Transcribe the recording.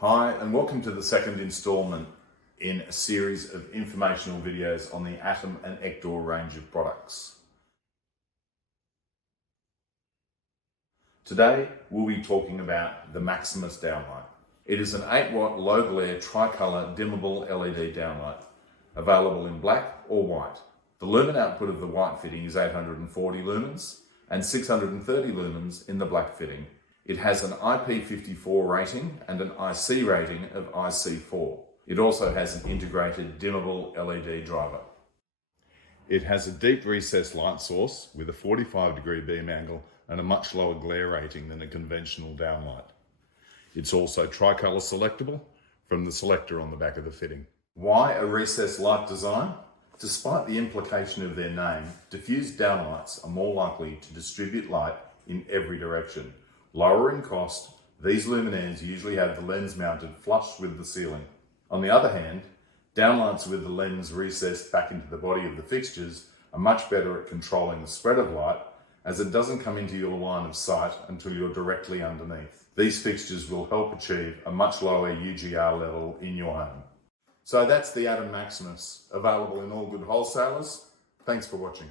Hi, and welcome to the second instalment in a series of informational videos on the Atom and Ector range of products. Today, we'll be talking about the Maximus Downlight. It is an 8-watt low-glare tricolour dimmable LED downlight, available in black or white. The lumen output of the white fitting is 840 lumens and 630 lumens in the black fitting. It has an IP54 rating and an IC rating of IC4. It also has an integrated dimmable LED driver. It has a deep recessed light source with a 45-degree beam angle and a much lower glare rating than a conventional downlight. It's also tricolour selectable from the selector on the back of the fitting. Why a recessed light design? Despite the implication of their name, diffused downlights are more likely to distribute light in every direction. Lower in cost, these luminaires usually have the lens mounted flush with the ceiling. On the other hand, downlights with the lens recessed back into the body of the fixtures are much better at controlling the spread of light, as it doesn't come into your line of sight until you're directly underneath. These fixtures will help achieve a much lower UGR level in your home. So that's the Atom Maximus, available in all good wholesalers. Thanks for watching.